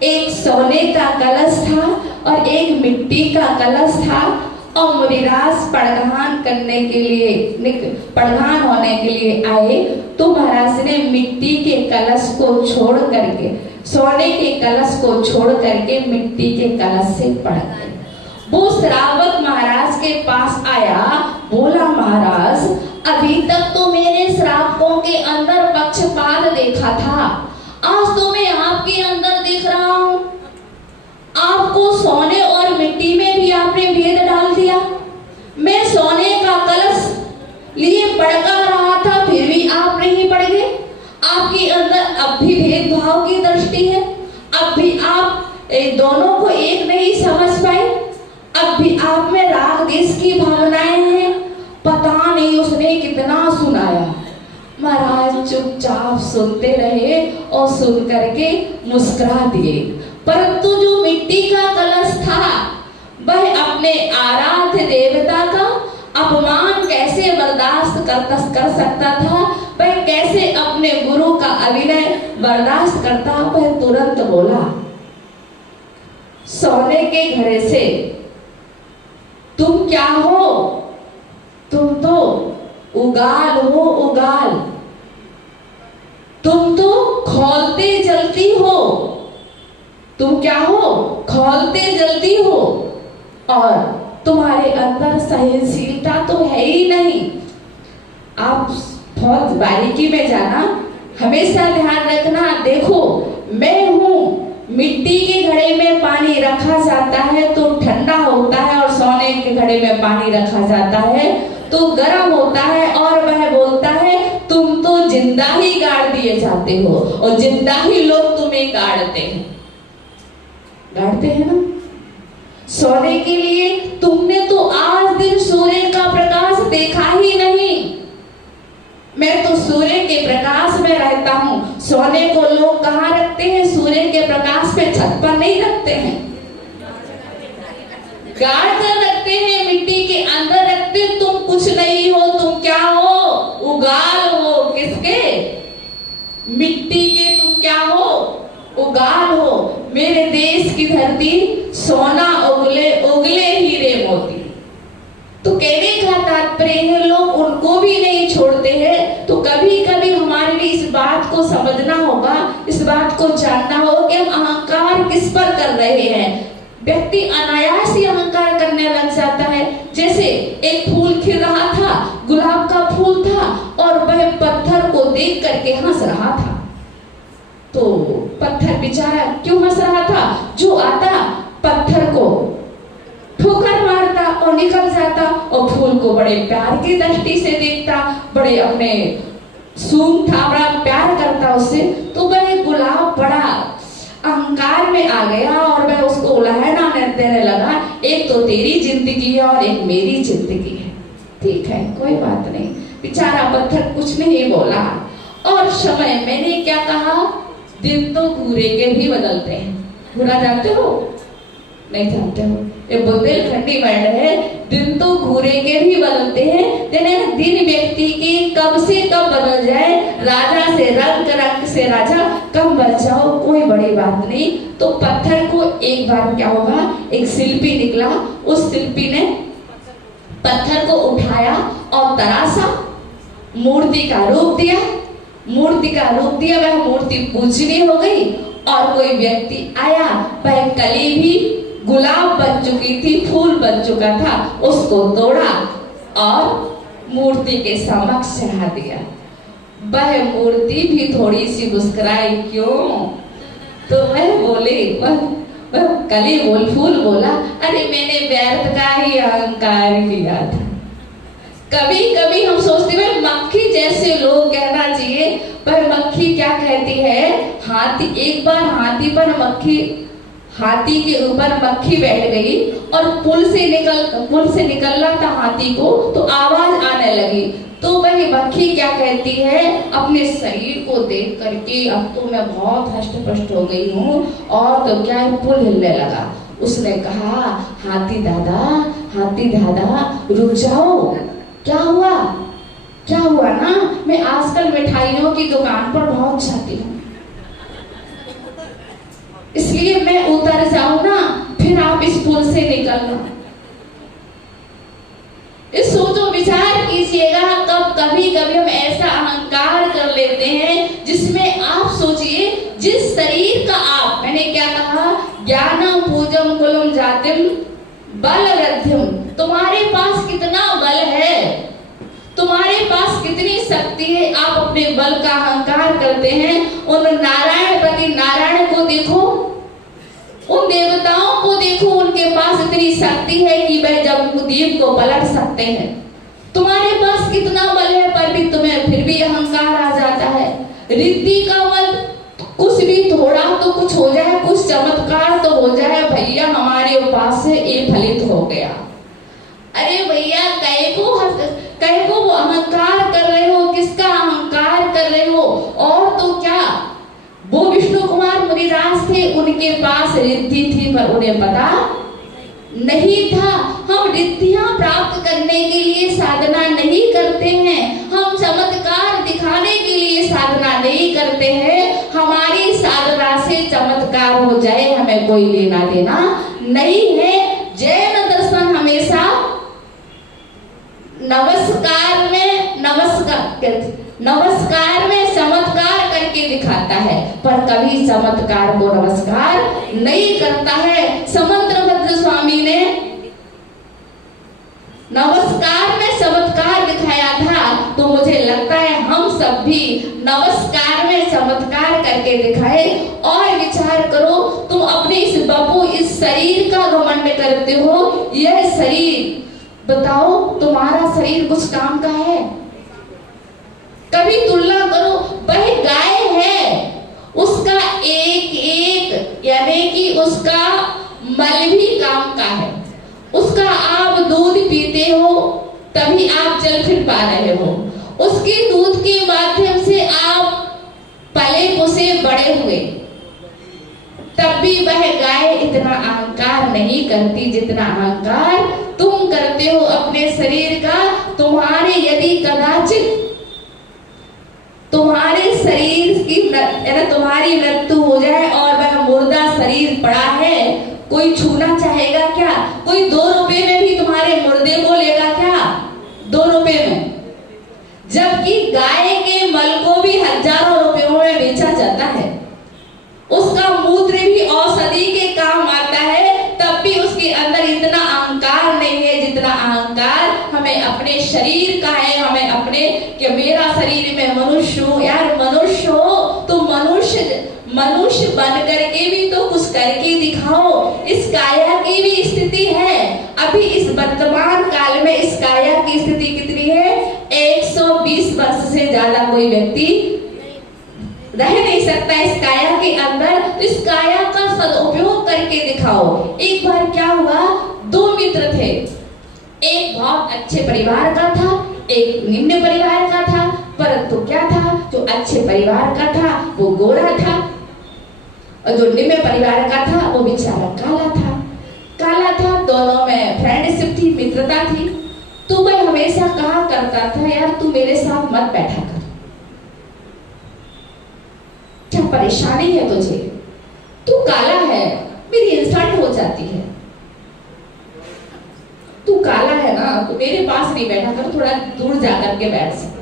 एक सोने का कलश था और एक मिट्टी का कलश था। और मुनिराज पड़घान करने के लिए, पड़घान होने के लिए आए तो महाराज ने मिट्टी के कलश को छोड़ करके, सोने के कलश को छोड़ करके मिट्टी के कलश से पड़ गए। वो श्रावक महाराज के पास आया, बोला महाराज अभी तक तो मेरे श्रावकों के अंदर पक्षपात देखा था, आज तो मैं आपके अंदर देख रहा हूँ। आपको सोने और मिट्टी में भी आपने भेद डाल दिया। मैं सोने का कलश लिए पड़का रहा था फिर भी आप नहीं पड़ गए। आपके अंदर अब भी भेदभाव की दृष्टि है, अब भी आप दोनों को एक नहीं समझ पाए, अब भी आप में राग देश की भावनाएं हैं। पता नहीं उसने कितना सुनाया। महाराज चुपचाप सुनते रहे और सुन करके मुस्कुरा दिए। परंतु जो मिट्टी का कलश था वह अपने आराध्य देवता का अपमान कैसे बर्दाश्त कर सकता था, वह कैसे अपने गुरु का अभिनय बर्दाश्त करता। वह तुरंत बोला, सोने के घड़े से तुम क्या हो? तुम तो उगाल हो, उगाल। तुम तो खौलते जलती हो। तुम क्या हो? खौलते जलती हो। और तुम्हारे अंदर सहनशीलता तो है ही नहीं। आप बहुत बारीकी में जाना, हमेशा ध्यान रखना। देखो मैं हूँ, मिट्टी के घड़े में पानी रखा जाता है तो ठंडा होता है, और सोने के घड़े में पानी रखा जाता है तो गर्म होता है। और वह बोलता है तुम तो जिंदा ही गाड़ दिए जाते हो, और जिंदा ही लोग तुम्हें गाड़ते हैं ना। सोने के लिए तुमने तो आज दिन सूर्य का प्रकाश देखा ही नहीं। मैं तो सूर्य के प्रकाश में रहता हूँ। सोने को लोग कहाँ रखते हैं? सूर्य के प्रकाश पे छत पर नहीं रखते हैं, गाड़ कर रखते हैं, मिट्टी के अंदर रखते। तुम कुछ नहीं हो, तुम क्या हो? उगाल हो। किसके? मिट्टी के। तुम क्या हो? उगाल हो। मेरे देश की धरती सोना उगले उगले हीरे मोती। तो कहने का तात्पर्य है लोग उनको भी नहीं छोड़ते हैं। तो कभी कभी हमारे लिए इस बात को समझना होगा, इस बात को जानना होगा कि हम अहंकार किस पर कर रहे हैं। व्यक्ति अनायास ही अहंकार करने लग जाता है। जैसे एक फूल खिल रहा था, गुलाब का फूल था, और वह पत्थर को देख करके हंस रहा था। तो पत्थर बेचारा क्यों हंस रहा था? जो आता पत्थर को ठोकर मारता और निकल जाता, और फूल को बड़े प्यार की दृष्टि से देखता, बड़े अपने सूंघ था, बड़ा प्यार करता उससे, तो वह गुलाब बड़ा अहंकार में आ गया और वह उसको उलाहना देने लगा, एक तो तेरी जिंदगी है और एक मेरी जिंदगी है। ठीक है, कोई बात नहीं। बेचारा पत्थर कुछ नहीं बोला। और समय, मैंने क्या कहा, दिन तो घूरे के भी बदलते हैं। घूरा जानते हो? नहीं जानते हो? ये बुंदेलखंडी वर्ड है, दिन तो घूरे के भी बदलते हैं। दिन व्यक्ति की कब से कब बदल जाए, राजा से रंग, रंग से राजा कब बन जाओ, कोई बड़ी बात नहीं। तो पत्थर को एक बार क्या होगा, एक शिल्पी निकला, उस शिल्पी ने पत्थर को उठाया और तराशा, मूर्ति का रूप दिया। मूर्ति का रूप दिया, वह मूर्ति पूजनीय हो गई। और कोई व्यक्ति आया, वह कली भी गुलाब बन चुकी थी, फूल बन चुका था, उसको तोड़ा और मूर्ति के समक्ष चढ़ा दिया। वह मूर्ति भी थोड़ी सी मुस्कुराई, क्यों? तो वह बोले, वह कली फूल बोला, अरे मैंने व्यर्थ का ही अहंकार किया था। कभी कभी हम सोचते हैं मक्खी जैसे लोग कहना चाहिए, पर मक्खी क्या कहती है, हाथी, एक बार हाथी के ऊपर मक्खी बैठ गई और पुल से निकलना था हाथी को, तो आवाज आने लगी। तो वही मक्खी क्या कहती है, अपने शरीर को देख करके, अब तो मैं बहुत हष्ट-पुष्ट हो गई हूँ, और तो क्या है, पुल हिलने लगा। उसने कहा, हाथी दादा रुक जाओ। क्या हुआ? क्या हुआ ना, मैं आजकल मिठाइयों की दुकान पर बहुत जाती हूँ, इसलिए मैं उतर जाऊं ना, फिर आप इस पुल से निकलना। इस सोचो विचार कीजिएगा, कभी कभी हम ऐसा अहंकार कर लेते हैं जिसमें आप सोचिए, जिस शरीर का आप, मैंने क्या कहा, ज्ञानम पूजम कुलम जातिम बलवृद्धिम, तुम्हारे पास कितना बल है, तुम्हारे पास कितनी शक्ति है, आप अपने बल का अहंकार करते हैं। उन नारायण को देखो, उन देवताओं को देखो, उनके पास इतनी शक्ति है कि वह जम्बूद्वीप को पलट सकते हैं। तुम्हारे पास कितना बल है, पर भी तुम्हें फिर भी अहंकार आ जाता है। रिद्धि का बल, कुछ भी थोड़ा तो कुछ हो जाए, कुछ चमत्कार तो हो जाए, भैया हमारे उपास से ये फलित हो गया। अरे भैया, कहे को वो अहंकार कर रहे हो, किसका अहंकार कर रहे हो? और तो क्या, वो विष्णु कुमार मुनिराज थे, उनके पास रिद्धि थी, पर उन्हें पता नहीं था। हम रिद्धियां प्राप्त करने के लिए साधना नहीं करते हैं, हम चमत्कार दिखाने के लिए साधना नहीं करते हैं। हमारी साधना से चमत्कार हो जाए, हमें कोई लेना देना नहीं है। जैन दर्शन हमेशा नमस्कार में चमत्कार करके दिखाता है, पर कभी चमत्कार को नमस्कार नहीं करता है। समंत्रभद्र स्वामी ने नमस्कार में चमत्कार दिखाया था, तो मुझे लगता है हम सब भी नमस्कार में चमत्कार करके दिखाए। और विचार करो, तुम अपने इस शरीर का घमंड करते हो, यह शरीर, बताओ तुम्हारा शरीर कुछ काम का है? कभी तुलना करो, वह गाय है, उसका एक यानी कि उसका मल भी काम का है, उसका आप दूध पीते हो तभी आप चल फिर पा रहे हो, उसके दूध के माध्यम से आप पले पुसे बड़े हुए, तब भी वह गाय इतना अहंकार नहीं करती जितना अहंकार तुम करते हो अपने शरीर का। तुम्हारे यदि कदाचित तुम्हारे शरीर की तुम्हारी मृत्यु हो जाए और वह मुर्दा शरीर पड़ा है, कोई छूना चाहेगा क्या? कोई 2 रुपए में भी तुम्हारे मुर्दे को लेगा क्या? 2 रुपए में, जबकि गाय के मल को भी हजारों रुपयों में बेचा जाता है। उसका मूत्र भी औषधि के काम आता है, तब भी उसके अंदर इतना अहंकार नहीं है जितना अहंकार हमें अपने शरीर का है। हमें अपने कि मेरा शरीर में मनुष्य हूँ। यार मनुष्य हो तो मनुष्य बन करके भी तो कुछ करके दिखाओ। इस काया की भी स्थिति है, अभी इस वर्तमान काल में इस काया की स्थिति कितनी है? 120 वर्ष से से ज्यादा कोई व्यक्ति रह नहीं सकता इस काया के अंदर। तो इस काया का सदुपयोग करके दिखाओ। एक बार क्या हुआ, दो मित्र थे, एक बहुत अच्छे परिवार का था, एक निम्न परिवार का था। परंतु क्या था, जो अच्छे परिवार का था वो गोरा था और जो निम्न परिवार का था वो बेचारा काला था। काला था, दोनों में फ्रेंडशिप थी, मित्रता थी। तो वह हमेशा कहा करता था, यार तू मेरे साथ मत बैठा कर, क्या परेशानी है तुझे, तू काला है, मेरी इंसल्ट हो जाती है, तू काला है ना, तो मेरे पास नहीं बैठा कर, थोड़ा दूर जाकर के बैठ सकता।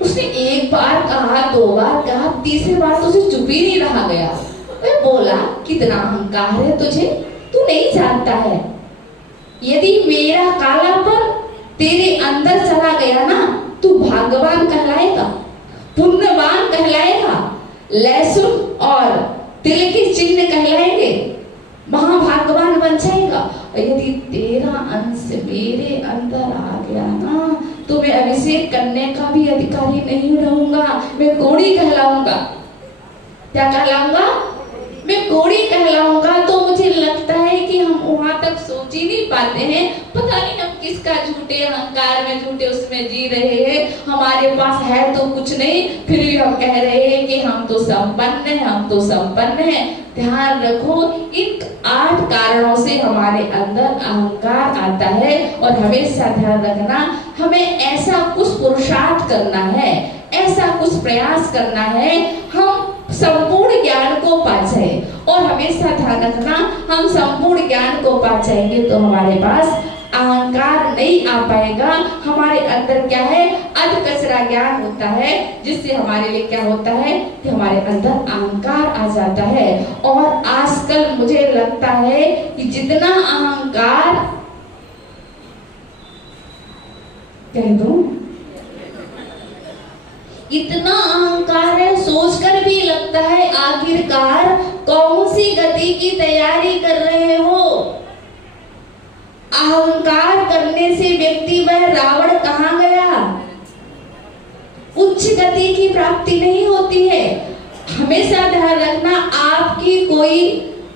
उसने एक बार कहा, दो बार कहा, तीसरी बार तो उसे चुप ही नहीं रहा गया। वह बोला, कितना अहंकार है तुझे, तू नहीं जानता है, यदि मेरा कालापन तेरे अंदर चला गया ना, तू भाग्यवान कहलाएगा, पुण्यवान कहलाएगा, लहसुन और तिल के चिन्ह कहलाएंगे, महाभाग्यवान बन जाएगा। और यदि तेरा अंश मेरे अंदर आ गया ना, तो मैं अभिषेक करने का भी अधिकारी नहीं रहूंगा, मैं कोड़ी कहलाऊंगा। क्या कहलाऊंगा? मैं कोड़ी कहलाऊंगा। तो मुझे लगता है कि हम वहां तक सोच ही नहीं पाते हैं, पता नहीं हम किसका झूठे अहंकार में, झूठे उसमें जी रहे हैं। हमारे पास है तो कुछ नहीं, फिर भी हम कह रहे हैं कि हम तो संपन्न हैं, हम तो संपन्न हैं। ध्यान रखो, इन 8 कारणों से हमारे अंदर अहंकार आता है। और हमेशा ध्यान रखना, हमें ऐसा कुछ पुरुषार्थ करना है, ऐसा कुछ प्रयास करना है, हम संपूर्ण ज्ञान को पा जाए। और हमेशा ध्यान रखना, हम संपूर्ण ज्ञान को पा जाएंगे तो हमारे पास अहंकार नहीं आ पाएगा। हमारे अंदर क्या है, अध कचरा ज्ञान होता है, जिससे हमारे लिए क्या होता है कि हमारे अंदर अहंकार आ जाता है। और आजकल मुझे लगता है कि जितना अहंकार, कह दूं, इतना अहंकार है, सोचकर भी लगता है आखिरकार कौन सी गति की तैयारी कर रहे हो। अहंकार करने से व्यक्ति वह रावण कहाँ गया, उच्च गति की प्राप्ति नहीं होती है। हमेशा ध्यान रखना,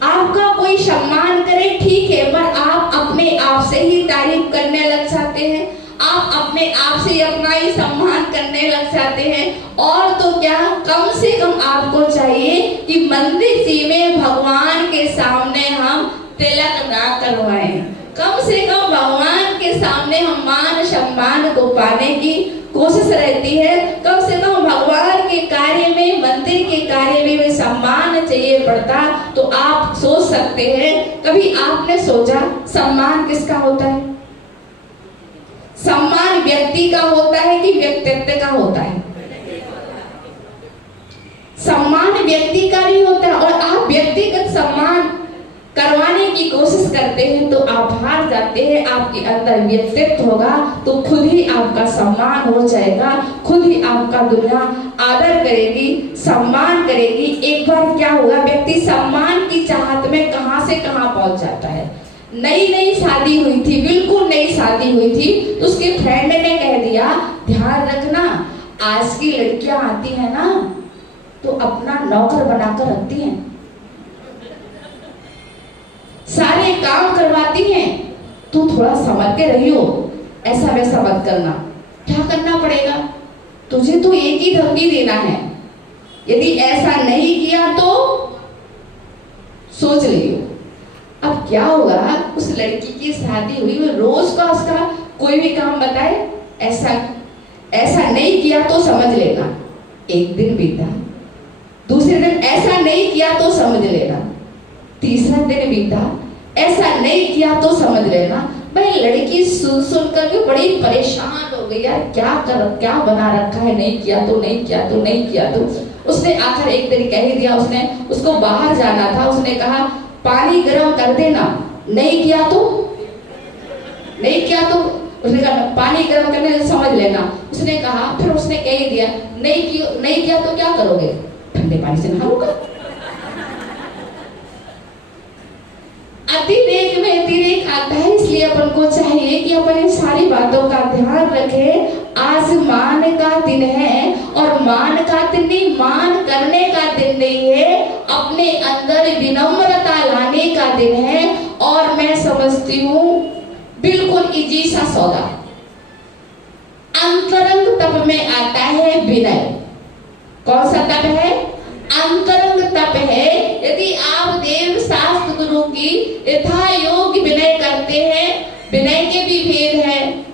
आपका कोई सम्मान करे ठीक है, पर आप अपने आप से ही तारीफ करने लग जाते हैं, आप अपने आप से अपना ही सम्मान करने लग जाते हैं। और तो क्या, कम से कम आपको चाहिए कि मंदिर जी में भगवान के सामने हम तिलक ना करवाएं, कम से कम भगवान के सामने हम मान सम्मान को पाने की कोशिश रहती है। कम से कम भगवान के कार्य में, मंदिर के कार्य में सम्मान चाहिए पड़ता। तो आप सोच सकते हैं, कभी आपने सोचा सम्मान किसका होता है? सम्मान व्यक्ति का होता है कि व्यक्तित्व का होता है? सम्मान व्यक्ति का नहीं होता। और आप व्यक्तिगत सम्मान करवाने की कोशिश करते हैं तो आप हार जाते हैं। आपके अंदर व्यक्तित्व होगा तो खुद ही आपका सम्मान हो जाएगा, खुद ही आपका दुनिया आदर करेगी, सम्मान करेगी। एक बार क्या हुआ, व्यक्ति सम्मान की चाहत में कहां से कहां पहुंच जाता है। नई नई शादी हुई थी, बिल्कुल नई शादी हुई थी, तो उसके फ्रेंड ने कह दिया, ध्यान रखना, आज की लड़कियां आती है ना तो अपना नौकर बनाकर रखती हैं, सारे काम करवाती हैं, तो थोड़ा समझ के रहियो, ऐसा वैसा मत करना। क्या करना पड़ेगा तुझे, तो एक ही धमकी देना है, यदि ऐसा नहीं किया तो सोच लियो। अब क्या होगा, उस लड़की की शादी हुई, वो रोज का उसका कोई भी काम बताए, ऐसा नहीं किया तो समझ लेना। एक दिन बीता, दूसरे दिन ऐसा नहीं किया तो समझ लेना, तीसरा दिन बीता, ऐसा नहीं किया तो समझ लेना। भाई लड़की सुन सुन करके बड़ी परेशान हो गई, यार क्या बना रखा है, नहीं किया तो नहीं किया तो नहीं किया तो। उसने आखिर एक दिन कह ही दिया, उसने उसको बाहर जाना था, उसने कहा पानी गर्म कर देना, नहीं किया तो उसने कहा पानी गर्म करने से समझ लेना। उसने कहा, फिर उसने कह ही दिया, नहीं किया तो क्या करोगे, ठंडे पानी से नहाऊंगा। अतिरेक में अतिरेक आता है, इसलिए अपन को चाहिए कि अपन इन सारी बातों का ध्यान रखें। आज मान का दिन है और मान का दिन नहीं, मान करने का दिन नहीं है, अपने अंदर विनम्रता लाने का दिन है। और मैं समझती हूँ बिल्कुल इजी सा सौदा अंतरंग तप में आता है विनय। कौन सा तप है? अंतरंग तप है। यदि आप देव शास्त्र गुरु की यथा योग्य विनय करते हैं, विनय के भी भेद है,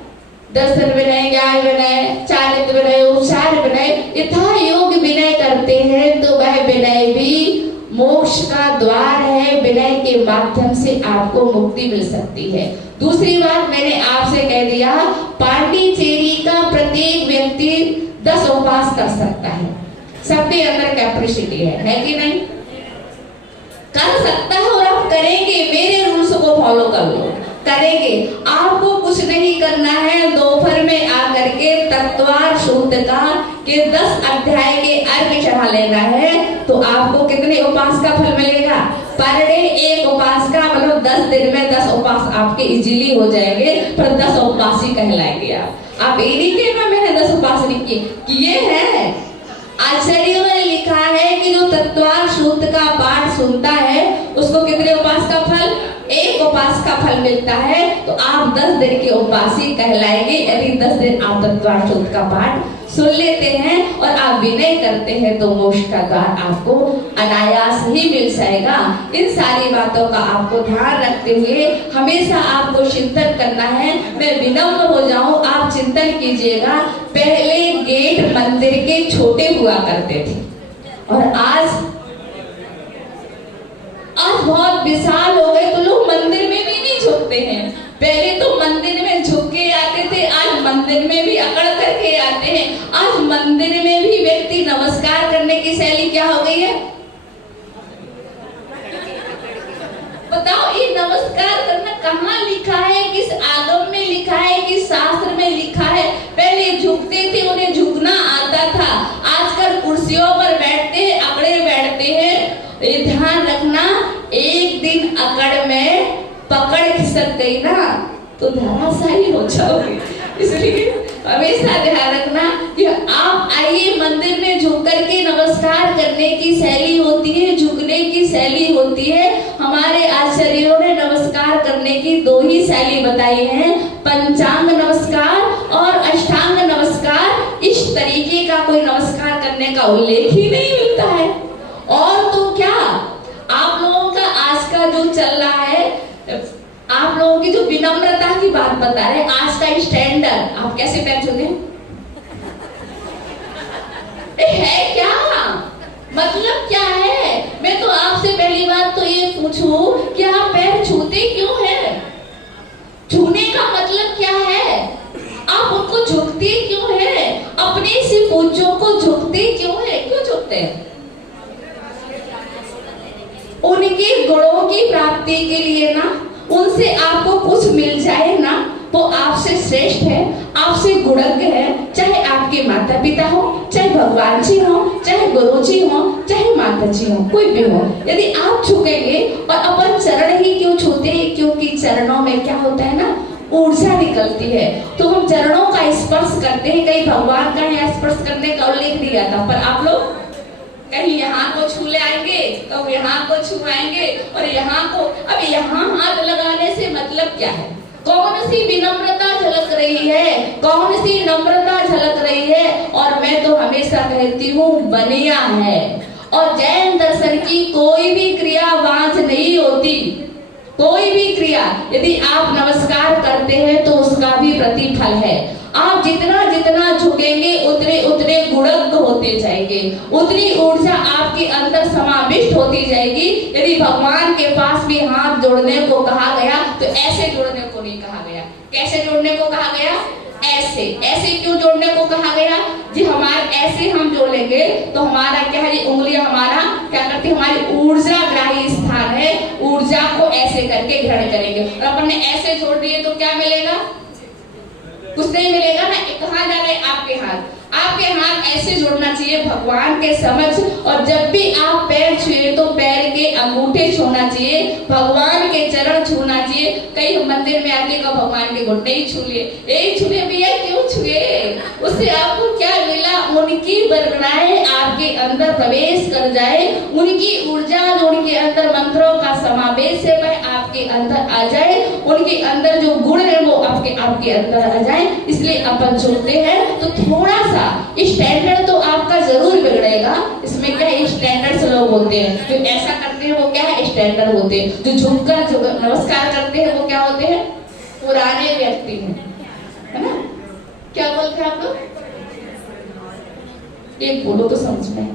दर्शन विनय, ज्ञान विनय, चारित्र विनय, उपचार विनय, यथा योग्य विनय करते हैं तो वह विनय भी मोक्ष का द्वार है। विनय के माध्यम से आपको मुक्ति मिल सकती है। दूसरी बात मैंने आपसे कह दिया, पांडिचेरी का प्रत्येक व्यक्ति 10 उपवास कर सकता है। सबके अंदर कैपेसिटी है कि नहीं? कर सकता है और आप करेंगे, मेरे रूल्स को फॉलो कर लो, करेंगे। आपको कुछ नहीं करना है, दोपहर में आकर के तत्वार शुद्ध का के 10 अध्याय के अर्घ चढ़ा लेना है तो आपको कितने उपवास का फल मिलेगा? पर डे 1 उपवास का, मतलब 10 दिन में 10 उपवास आपके इजीली हो जाएंगे, पर 10 उपवास ही कहलाएंगे आप ये नहीं कहना मैंने 10 उपवास नहीं किए हैं। आचार्यों में लिखा है कि जो तत्वार शुद्ध का पाठ सुनता है उसको कितने उपवास का फल? 1 उपवास का फल मिलता है। तो आप 10 दिन के उपवासी कहलाएंगे यदि 10 दिन आप तत्वार शुद्ध का पाठ सुन लेते हैं और आप विनय करते हैं तो मोक्ष का द्वार आपको अनायास ही मिल जाएगा। इन सारी बातों का आपको ध्यान रखते हुए हमेशा आपको चिंतन करना है। मैं विनम्र हो जाऊं, आप चिंतन कीजिएगा। पहले गेट मंदिर के छोटे हुआ करते थे और आज बहुत विशाल हो गए तो लोग मंदिर में भी नहीं झुकते हैं। पहले तो मंदिर में झुक के आते थे, आज मंदिर में भी अकड़ करके आते हैं। आज मंदिर में भी व्यक्ति नमस्कार करने की शैली क्या हो गई है? बताओ, ये नमस्कार करना कहाँ लिखा है? किस आगम में लिखा है? किस शास्त्र में लिखा है? पहले झुकते थे, उन्हें झुकना आता था। आजकल कुर्सियों पर बैठते हैं, अकड़े बैठते हैं। ये ध्यान रखना, एक दिन अकड़ में पकड़ खिसक गई ना तो धराशायी हो जाओगे। इसलिए हमेशा ध्यान रखना कि आप आइए, मंदिर में झुक करके नमस्कार करने की शैली होती है, झुकने की शैली होती है। हमारे आचार्यों ने नमस्कार करने की 2 ही शैली बताई है, पंचांग नमस्कार और अष्टांग नमस्कार। इस तरीके का कोई नमस्कार करने का उल्लेख ही नहीं मिलता है। और तो क्या, आप लोगों का आज का जो चल रहा है, आप लोगों की जो विनम्रता की बात बता रहे, आज का स्टैंडर्ड, आप कैसे पैर छूते है? क्या मतलब क्या है? मैं तो आपसे पहली बात तो ये पूछूं कि आप पैर छूते क्यों है? छूने का मतलब क्या है? आप उनको झुकते क्यों है? अपने से पूज्यों को झुकते क्यों है? क्यों झुकते हैं? उनके गुणों की प्राप्ति के लिए ना, उनसे आपको कुछ मिल जाए ना तो आपसे श्रेष्ठ है, आपसे गुणज्ञ है। चाहे आपके माता पिता हो, चाहे भगवान जी हो, चाहे गुरु जी हो, चाहे माता जी हो, कोई भी हो। यदि आप झुकेंगे, और अपन चरण ही क्यों छूते हैं? क्योंकि चरणों में क्या होता है ना, ऊर्जा निकलती है। तो हम चरणों का स्पर्श करते हैं। कहीं भगवान का यहाँ स्पर्श करने का उल्लेख नहीं आता, पर आप लोग कहीं यहाँ को छू ले आएंगे, तो यहाँ को छुआएंगे और यहाँ को। अब यहाँ हाथ लगाने से मतलब क्या है? कौन सी विनम्रता झलक रही है? कौन सी नम्रता झलक रही है? और मैं तो हमेशा कहती हूँ बनिया है। और जैन दर्शन की कोई भी क्रिया वांझ नहीं होती। कोई भी क्रिया यदि आप नमस्कार करते हैं तो उसका भी प्रतिफल है। आप जितना जितना झुकेंगे उतने उतने गुणज्ञ होते जाएंगे, उतनी ऊर्जा आपके अंदर समाविष्ट होती जाएगी। यदि भगवान के पास भी हाथ जोड़ने को कहा गया तो ऐसे जोड़ने को नहीं कहा गया। कैसे जोड़ने को कहा गया? ऐसे। ऐसे क्यों जोड़ने को कहा गया जी? हमारे ऐसे हम जोड़ेंगे तो हमारा क्या है, उंगलियां हमारा क्या करती है, हमारी ऊर्जा ग्राही स्थान है, ऊर्जा को ऐसे करके ग्रहण करेंगे। और अपन ने ऐसे जोड़ दिए तो क्या मिलेगा? कुछ नहीं मिलेगा ना। कहाँ जा रहे आपके हाथ? आपके हाथ ऐसे जोड़ना चाहिए भगवान के समक्ष। और जब भी आप पैर छुए तो पैर के अंगूठे छूना चाहिए, भगवान के चरण छूना चाहिए। लिए कई मंदिर में आके का भगवान के घुटने ही छू लिए, एक छू लिए भैया, क्यों छुए? उससे आपको क्या मिला? उनकी वरगनाएं आपके अंदर प्रवेश कर जाए, उनकी ऊर्जा जो उनके अंदर मंत्रों का समावेश है वह आपके अंदर आ जाए, उनके अंदर जो गुण है वो आपके अंदर आ जाए। इसलिए अपन चुनते हैं तो थोड़ा सा स्टैंडर्ड तो आपका जरूर बिगड़ेगा। इसमें क्या स्टैंडर्ड लोग होते हैं जो ऐसा करते हैं, वो क्या है स्टैंडर्ड होते हैं। जो झुककर जो नमस्कार करते हैं वो क्या होते हैं? पुराने व्यक्ति हैं, है ना? क्या बोलते हैं आप लोग? एक बोलो तो समझ में।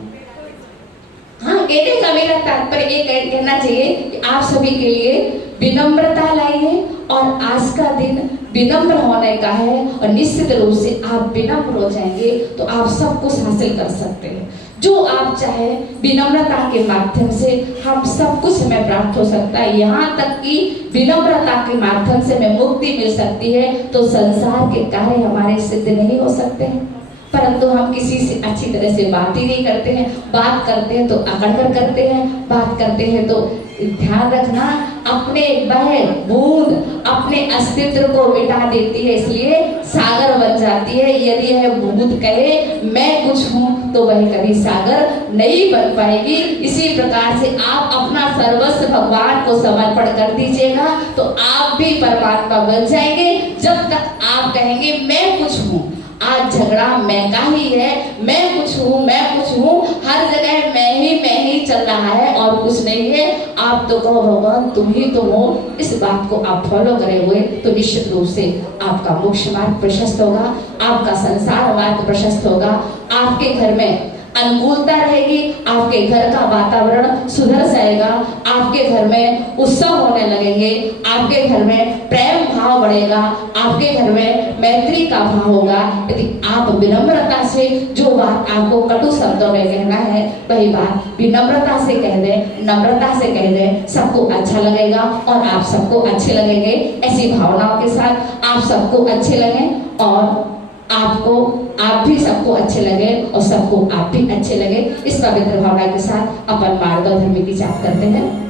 हाँ, कहने का मेरा तात्पर्य ये कहना चाहिए कि आप सभी के लिए विनम्रता लाइए और आज का दिन विनम्र होने का है, और निश्चित रूप से आप विनम्र हो जाएंगे तो आप सब कुछ हासिल कर सकते हैं। जो आप चाहे विनम्रता के माध्यम से हम सब कुछ हमें प्राप्त हो सकता है। यहाँ तक कि विनम्रता के माध्यम से हमें मुक्ति मिल सकती है। तो संसार के कार्य हमारे सिद्ध नहीं हो सकते हैं, परंतु हम किसी से अच्छी तरह से बात ही नहीं करते हैं। बात करते हैं तो अकड़ कर करते हैं, बात करते हैं तो ध्यान रखना अपने बह बूंद अपने अस्तित्व को मिटा देती है, इसलिए सागर बन जाती है। यदि यह बूंद कहे मैं कुछ हूँ तो वह कभी सागर नहीं बन पाएगी। इसी प्रकार से आप अपना सर्वस्व भगवान को समर्पण कर दीजिएगा तो आप भी परमात्मा बन जाएंगे। जब तक आप कहेंगे मैं कुछ हूँ, आज झगड़ा मैं का ही है, मैं कुछ हूँ, हर जगह मैं ही चल रहा है और कुछ नहीं है, आप तो कहो भगवान तुम ही तो हो। इस बात को आप फॉलो करे हुए तो निश्चित रूप से आपका मोक्ष मार्ग प्रशस्त होगा, आपका संसार मार्ग प्रशस्त होगा, आपके घर में अनुकूलता रहेगी, आपके घर का वातावरण सुधर जाएगा, आपके घर में उत्सव होने लगेंगे, आपके घर में प्रेम भाव बढ़ेगा, आपके घर में मैत्री का भाव होगा। यदि आप विनम्रता से जो बात आपको कटु शब्दों में कहना है वही बात विनम्रता से कह दें, नम्रता से कह दें, सबको अच्छा लगेगा और आप सबको अच्छे लगेंगे। ऐसी भावनाओं के साथ आप सबको अच्छे लगे और आप भी सबको अच्छे लगे और सबको आप भी अच्छे लगे। इस पवित्र भावना के साथ अपन मार्ग धर्म की जाप करते हैं।